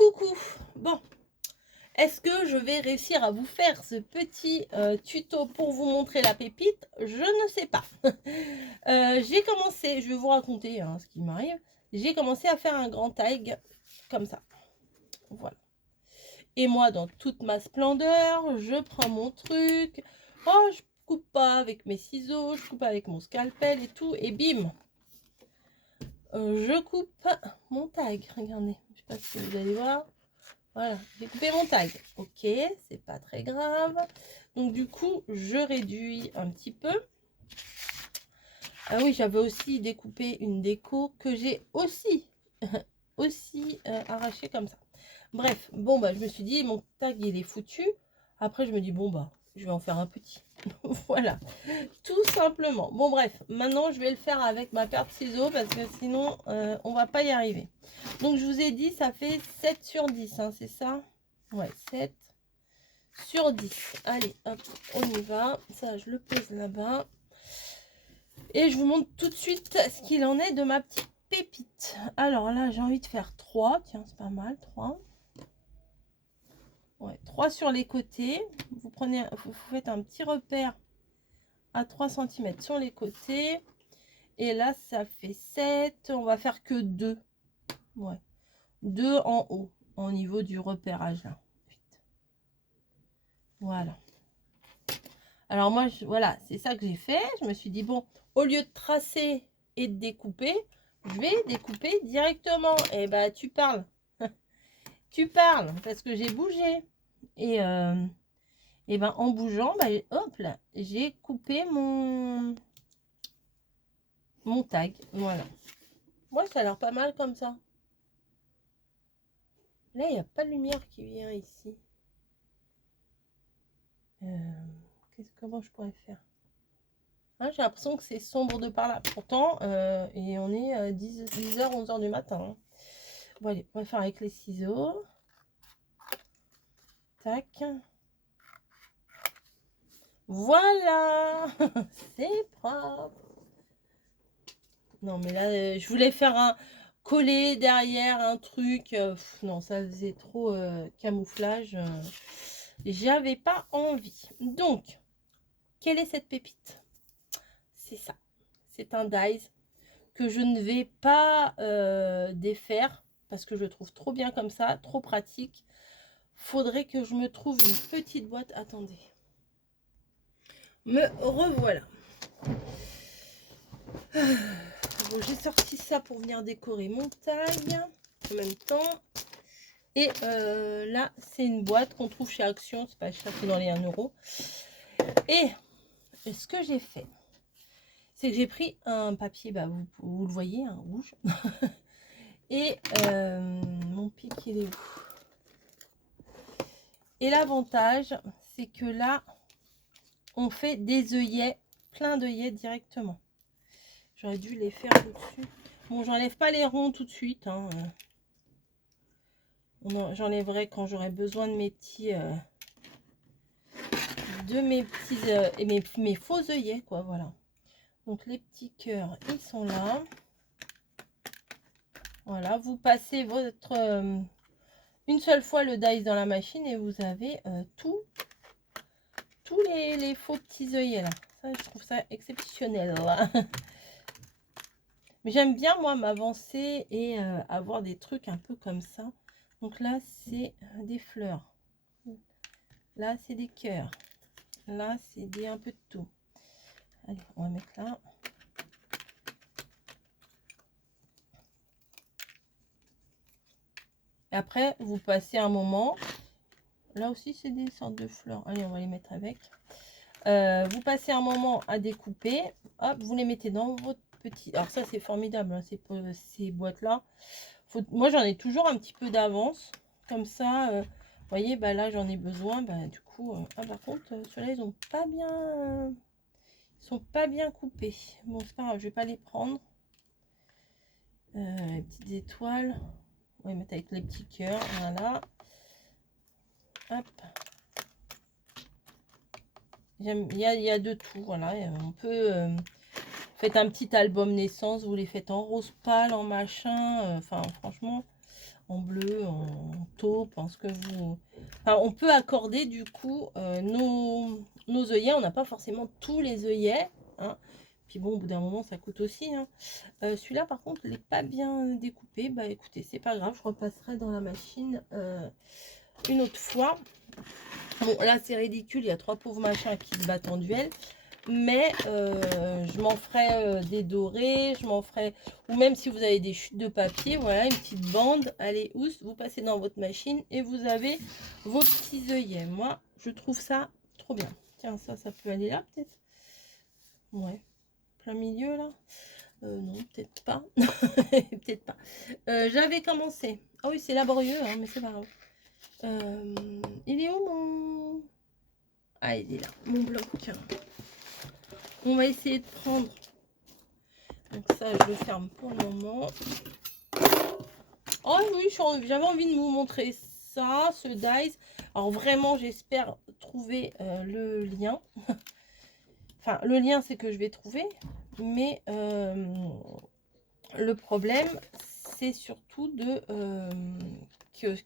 Coucou. Bon, est-ce que je vais réussir à vous faire ce petit tuto pour vous montrer la pépite? Je ne sais pas. J'ai commencé, je vais vous raconter ce qui m'arrive. J'ai commencé à faire un grand tag comme ça. Voilà. Et moi, dans toute ma splendeur, je prends mon truc. Oh, je coupe pas avec mes ciseaux, je coupe avec mon scalpel et tout. Et bim, je coupe mon tag. Regardez, je sais pas si vous allez voir. Voilà, j'ai coupé mon tag. Ok, c'est pas très grave. Donc du coup, je réduis un petit peu. Ah oui, j'avais aussi découpé une déco que j'ai aussi, arraché comme ça. Bref, bon bah je me suis dit, mon tag il est foutu. Après je me dis, bon bah, je vais en faire un petit. Voilà, tout simplement. Bon bref, maintenant je vais le faire avec ma paire de ciseaux parce que sinon on va pas y arriver. Donc je vous ai dit, ça fait 7 sur 10, hein, c'est ça? Ouais, 7 sur 10. Allez, hop, on y va. Ça, je le pose là-bas. Et je vous montre tout de suite ce qu'il en est de ma petite pépite. Alors là, j'ai envie de faire 3. Tiens, c'est pas mal, 3. Ouais, 3 sur les côtés. Vous prenez, vous faites un petit repère à 3 cm sur les côtés. Et là, ça fait 7. On va faire que 2. Ouais. 2 en haut, au niveau du repérage. Là. Voilà. Alors moi, voilà, c'est ça que j'ai fait. Je me suis dit, bon, au lieu de tracer et de découper, je vais découper directement. Et bah, tu parles. Tu parles, parce que j'ai bougé. Et ben, en bougeant, bah, hop là, j'ai coupé mon tag. Voilà. Moi, ça a l'air pas mal comme ça. Là, il n'y a pas de lumière qui vient ici. Comment je pourrais faire? Hein, j'ai l'impression que c'est sombre de par là. Pourtant, et on est 10h, 11h du matin. Hein. Bon, allez, on va faire avec les ciseaux. Tac. Voilà. C'est propre. Non, mais là, je voulais faire un coller derrière un truc. Non, ça faisait trop camouflage. J'avais pas envie. Donc, quelle est cette pépite? C'est ça. C'est un dies que je ne vais pas défaire parce que je le trouve trop bien comme ça, trop pratique. Faudrait que je me trouve une petite boîte. Attendez. Me revoilà. Bon, j'ai sorti ça pour venir décorer mon tag en même temps. Et là, c'est une boîte qu'on trouve chez Action. C'est pas cher, c'est dans les 1 euro. Et ce que j'ai fait, c'est que j'ai pris un papier, bah, vous le voyez, un rouge. Et mon pic, il est où? Et l'avantage, c'est que là, on fait des œillets, plein d'œillets directement. J'aurais dû les faire au-dessus. Bon, j'enlève pas les ronds tout de suite. Hein. J'enlèverai quand j'aurai besoin de mes petits... et mes faux œillets, quoi, voilà. Donc, les petits cœurs, ils sont là. Voilà, vous passez votre... une seule fois le dice dans la machine et vous avez tous les faux petits œillets, là. Ça, je trouve ça exceptionnel, là. Mais j'aime bien, moi, m'avancer et avoir des trucs un peu comme ça. Donc là, c'est des fleurs. Là, c'est des cœurs. Là, c'est un peu de tout. Allez, on va mettre là. Et après, vous passez un moment. Là aussi, c'est des sortes de fleurs. Allez, on va les mettre avec. Vous passez un moment à découper. Hop, vous les mettez dans votre petit... Alors ça, c'est formidable, hein, ces boîtes-là. Moi, j'en ai toujours un petit peu d'avance. Comme ça, vous voyez, bah là, j'en ai besoin. Bah, du coup, ah, par contre, ceux-là, ils ont pas bien... ils sont pas bien coupés. Bon, c'est pas grave, je vais pas les prendre. Les petites étoiles. On va mettre avec les petits cœurs. Voilà. Hop. Il y a de tout. Voilà. On peut... faites un petit album naissance. Vous les faites en rose pâle, en machin. Enfin, franchement, en bleu, en taupe, ce que vous... Enfin, on peut accorder du coup nos œillets. On n'a pas forcément tous les œillets. Hein. Puis bon, au bout d'un moment, ça coûte aussi. Hein. Celui-là, par contre, il n'est pas bien découpé. Bah écoutez, c'est pas grave. Je repasserai dans la machine une autre fois. Bon, là, c'est ridicule. Il y a 3 pauvres machins qui se battent en duel. Mais je m'en ferai des dorés, je m'en ferai, ou même si vous avez des chutes de papier, voilà, une petite bande, allez, vous passez dans votre machine et vous avez vos petits œillets. Moi, je trouve ça trop bien. Tiens, ça peut aller là, peut-être. Ouais, plein milieu, là. Non, peut-être pas. Peut-être pas. J'avais commencé. Ah oui, c'est laborieux, hein, mais c'est pas grave. Il est où mon... Ah, il est là, mon bloc. On va essayer de prendre. Donc ça, je le ferme pour le moment. Oh oui, j'avais envie de vous montrer ça, ce dies. Alors vraiment, j'espère trouver le lien. Enfin, le lien, c'est que je vais trouver. Mais le problème, c'est surtout de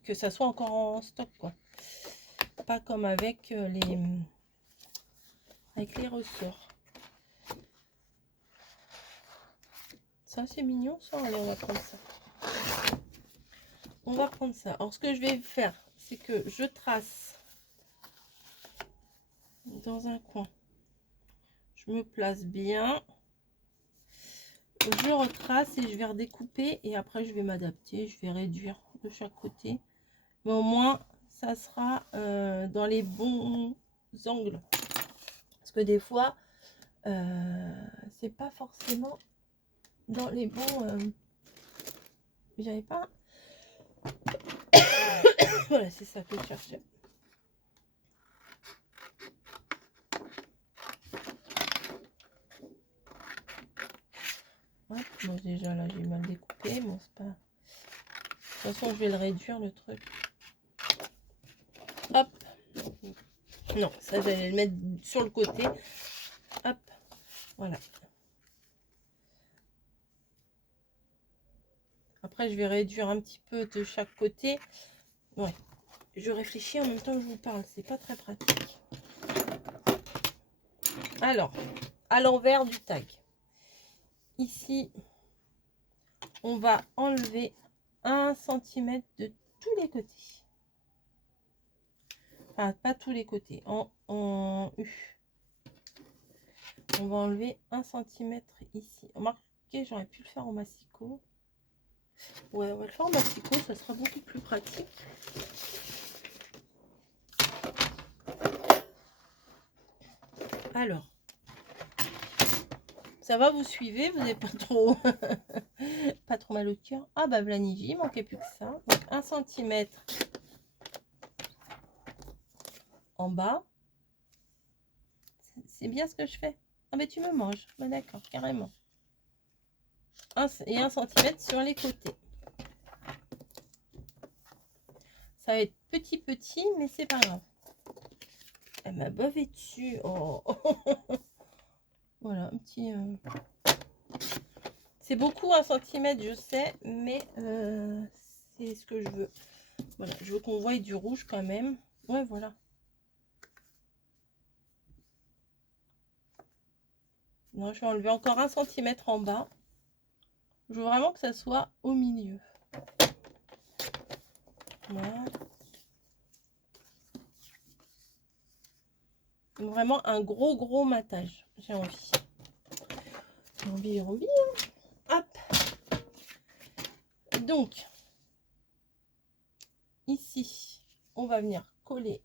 que ça soit encore en stock, quoi. Pas comme avec les ressorts. Ça, c'est mignon, ça. Allez, on va prendre ça. On va prendre ça. Alors, ce que je vais faire, c'est que je trace dans un coin. Je me place bien. Je retrace et je vais redécouper. Et après, je vais m'adapter. Je vais réduire de chaque côté. Mais au moins, ça sera dans les bons angles. Parce que des fois, c'est pas forcément dans les bons... J'avais pas... Voilà, c'est ça que je cherchais. Ouais, bon, déjà là, j'ai mal découpé. Bon, c'est pas... De toute façon, je vais le réduire, le truc. Hop. Non, ça, j'allais le mettre sur le côté. Hop. Voilà. Après, je vais réduire un petit peu de chaque côté. Ouais. Je réfléchis en même temps que je vous parle. C'est pas très pratique. Alors, à l'envers du tag. Ici, on va enlever 1 cm de tous les côtés. Enfin, pas tous les côtés. En U. On va enlever 1 cm ici. Remarquez, j'aurais pu le faire en massicot. Ouais, on va le faire en massicot, ça sera beaucoup plus pratique. Alors, ça va, vous suivez, vous n'avez pas trop pas trop mal au cœur. Ah bah Vlanivi, il manquait plus que ça. Donc 1 cm en bas. C'est bien ce que je fais. Ah mais tu me manges. Bah, d'accord, carrément. Et 1 cm sur les côtés. Ça va être petit, mais c'est pas grave. Elle m'a bavé dessus. Oh. Voilà, un petit... C'est beaucoup 1 cm, je sais, mais c'est ce que je veux. Voilà, je veux qu'on voie du rouge quand même. Ouais, voilà. Non, je vais enlever encore 1 cm en bas. Je veux vraiment que ça soit au milieu. Voilà. Donc, vraiment un gros matage. J'ai envie. J'ai envie. Hop. Donc, ici, on va venir coller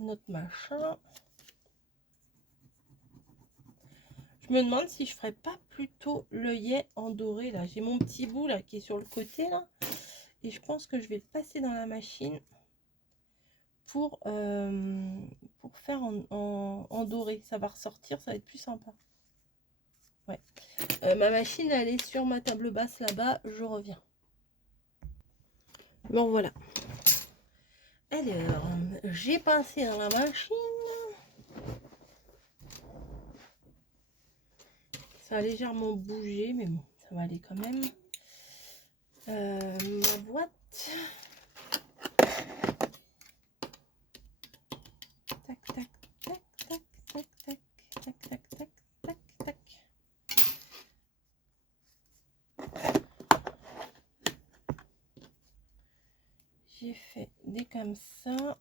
notre machin. Je me demande si je ferais pas plutôt l'œillet en doré là. J'ai mon petit bout là qui est sur le côté là. Et je pense que je vais le passer dans la machine pour faire en doré. Ça va ressortir, ça va être plus sympa. Ouais. Ma machine, elle est sur ma table basse là-bas. Je reviens. Bon, voilà. Alors, j'ai passé dans la machine. Ça a légèrement bougé, mais bon, ça va aller quand même. Ma boîte. J'ai fait des comme ça.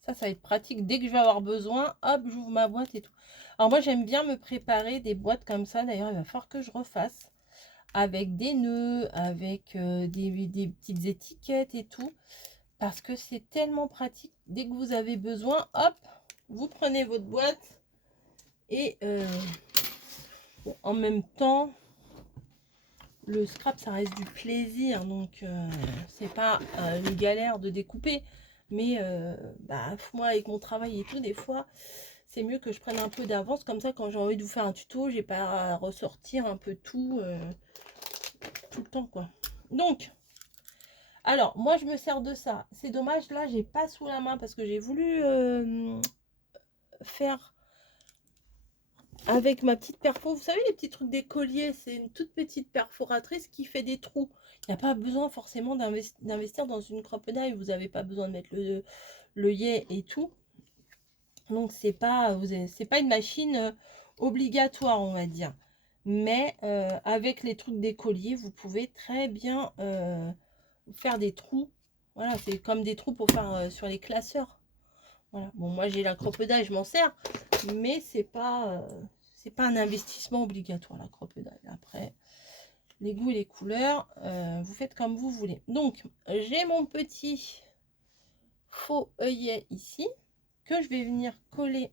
Ça va être pratique. Dès que je vais avoir besoin, hop, j'ouvre ma boîte et tout. Alors moi, j'aime bien me préparer des boîtes comme ça. D'ailleurs, il va falloir que je refasse. Avec des nœuds, avec des petites étiquettes et tout. Parce que c'est tellement pratique. Dès que vous avez besoin, hop, vous prenez votre boîte. Et bon, en même temps, le scrap, ça reste du plaisir. Donc, c'est pas une galère de découper. Mais bah, moi, avec mon travail et tout, des fois, c'est mieux que je prenne un peu d'avance. Comme ça, quand j'ai envie de vous faire un tuto, j'ai pas à ressortir un peu tout le temps, quoi. Donc, alors, moi, je me sers de ça. C'est dommage, là, j'ai pas sous la main parce que j'ai voulu faire avec ma petite perfo. Vous savez, les petits trucs d'écolier, c'est une toute petite perforatrice qui fait des trous. Il n'y a pas besoin forcément d'investir dans une crocodile. Vous n'avez pas besoin de mettre l'œillet et tout. Donc, c'est pas une machine obligatoire, on va dire. Mais avec les trucs d'écolier, vous pouvez très bien faire des trous. Voilà, c'est comme des trous pour faire sur les classeurs. Voilà. Bon, moi j'ai la crocodile, je m'en sers, mais c'est pas un investissement obligatoire la crocodile. Après, les goûts et les couleurs, vous faites comme vous voulez. Donc, j'ai mon petit faux œillet ici que je vais venir coller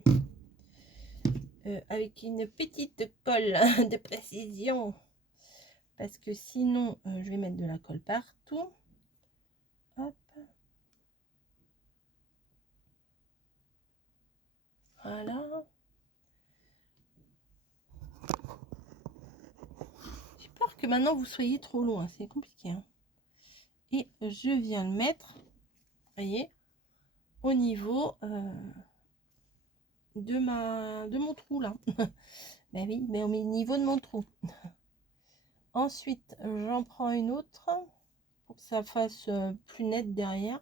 avec une petite colle de précision parce que sinon, je vais mettre de la colle partout. Hop. Voilà. J'ai peur que maintenant vous soyez trop loin, c'est compliqué. Hein. Et je viens le mettre, vous voyez, au niveau de mon trou là. Ben oui, mais au niveau de mon trou. Ensuite, j'en prends une autre pour que ça fasse plus net derrière.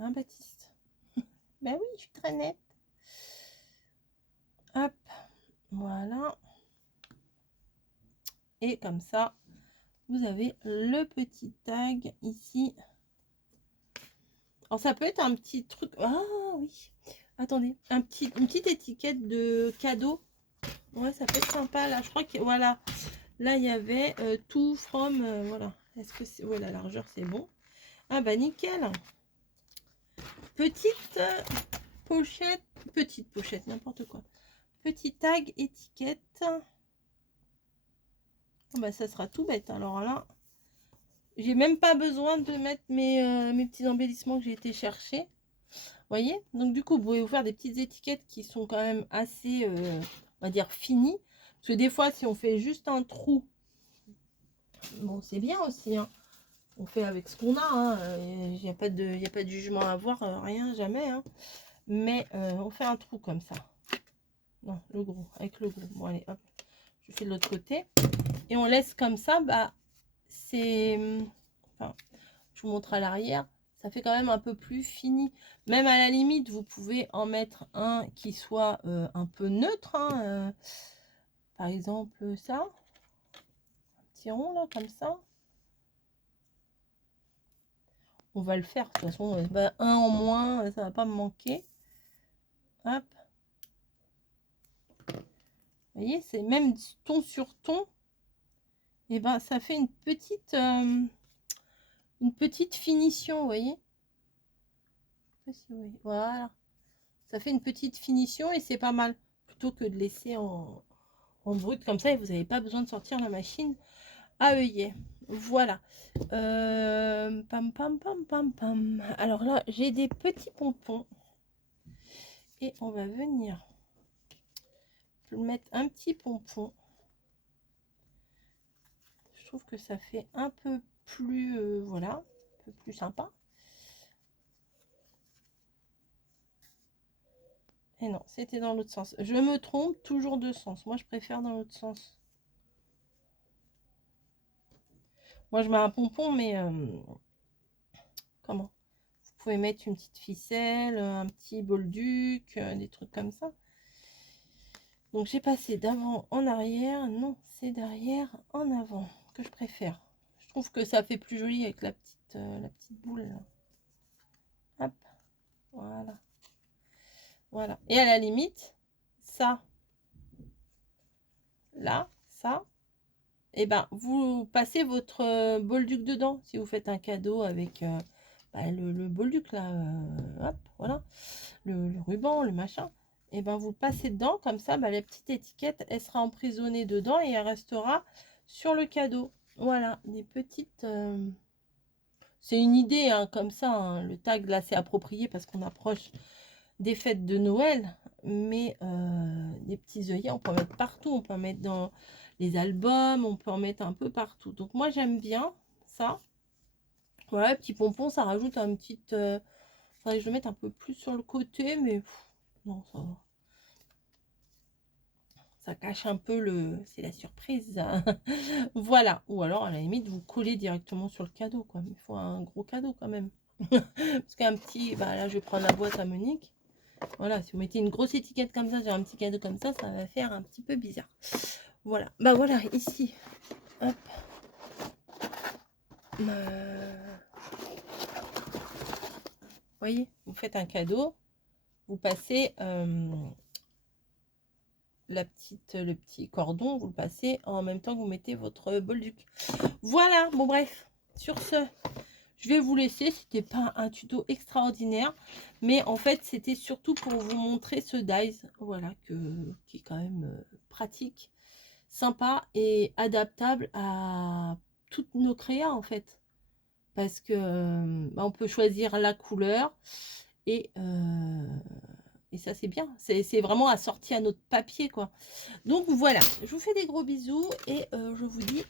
Hein, Baptiste? Ben oui, je suis très nette. Hop, voilà. Et comme ça, vous avez le petit tag ici. Alors, ça peut être un petit truc. Ah oui. Attendez, une petite étiquette de cadeau. Ouais, ça peut être sympa. Là, je crois que voilà. Là, il y avait tout from. Voilà. Est-ce que c'est. Ouais, la largeur, c'est bon. Ah, bah, nickel. Petite pochette. Petite pochette, n'importe quoi. Petit tag étiquette. Oh, bah, ça sera tout bête. Alors là, j'ai même pas besoin de mettre mes petits embellissements que j'ai été chercher. Voyez, donc du coup vous pouvez vous faire des petites étiquettes qui sont quand même assez on va dire finies, parce que des fois si on fait juste un trou, bon c'est bien aussi, hein. On fait avec ce qu'on a, il n'y a pas de jugement à avoir, rien, jamais, hein. Mais on fait un trou comme ça, non le gros, avec le gros. Bon allez hop, je fais de l'autre côté et on laisse comme ça. Bah c'est, enfin, je vous montre à l'arrière. Ça fait quand même un peu plus fini. Même à la limite, vous pouvez en mettre un qui soit un peu neutre. Hein, par exemple, ça. Un petit rond, là, comme ça. On va le faire. De toute façon, bah, un en moins, ça va pas me manquer. Hop. Vous voyez, c'est même ton sur ton. Et ben, ça fait une petite finition, vous voyez. Voilà. Ça fait une petite finition et c'est pas mal. Plutôt que de laisser en brut comme ça et vous n'avez pas besoin de sortir la machine à œillet. Voilà. Pam pam pam pam pam. Alors là, j'ai des petits pompons et on va venir mettre un petit pompon. Je trouve que ça fait un peu plus voilà, un peu plus sympa. Et non, c'était dans l'autre sens. Je me trompe toujours de sens. Moi, je préfère dans l'autre sens. Moi, je mets un pompon, mais comment? Vous pouvez mettre une petite ficelle, un petit bolduc, des trucs comme ça. Donc, j'ai passé d'avant en arrière. Non, c'est d'arrière en avant. que je préfère. Je trouve que ça fait plus joli avec la petite boule. Là. Hop, voilà. Voilà. Et à la limite, ça, là, ça, et ben vous passez votre bolduc dedans. Si vous faites un cadeau avec le bolduc là, hop, voilà, le ruban, le machin. Et ben vous le passez dedans, comme ça, la petite étiquette, elle sera emprisonnée dedans et elle restera sur le cadeau. Voilà, des petites... C'est une idée, hein, comme ça, hein. Le tag, là, c'est approprié parce qu'on approche des fêtes de Noël. Mais des petits œillets, on peut en mettre partout. On peut en mettre dans les albums, on peut en mettre un peu partout. Donc, moi, j'aime bien ça. Voilà, petit pompon, ça rajoute un petit... faudrait que je le mette un peu plus sur le côté, mais... non, ça va. Ça cache un peu le... C'est la surprise. Voilà. Ou alors, à la limite, vous collez directement sur le cadeau, quoi. Mais il faut un gros cadeau, quand même. Parce qu'un petit... Bah, là, je vais prendre la boîte à Monique. Voilà, si vous mettez une grosse étiquette comme ça sur un petit cadeau comme ça va faire un petit peu bizarre. Voilà. Bah, voilà, ici. Hop. Vous voyez, vous faites un cadeau. Vous passez... le petit cordon, vous le passez en même temps que vous mettez votre bolduc. Voilà, bon bref, sur ce, je vais vous laisser. C'était pas un tuto extraordinaire, mais en fait, c'était surtout pour vous montrer ce dies, voilà, qui est quand même pratique, sympa et adaptable à toutes nos créas, en fait. Parce que on peut choisir la couleur et ça, c'est bien. C'est vraiment assorti à notre papier, quoi. Donc, voilà. Je vous fais des gros bisous et je vous dis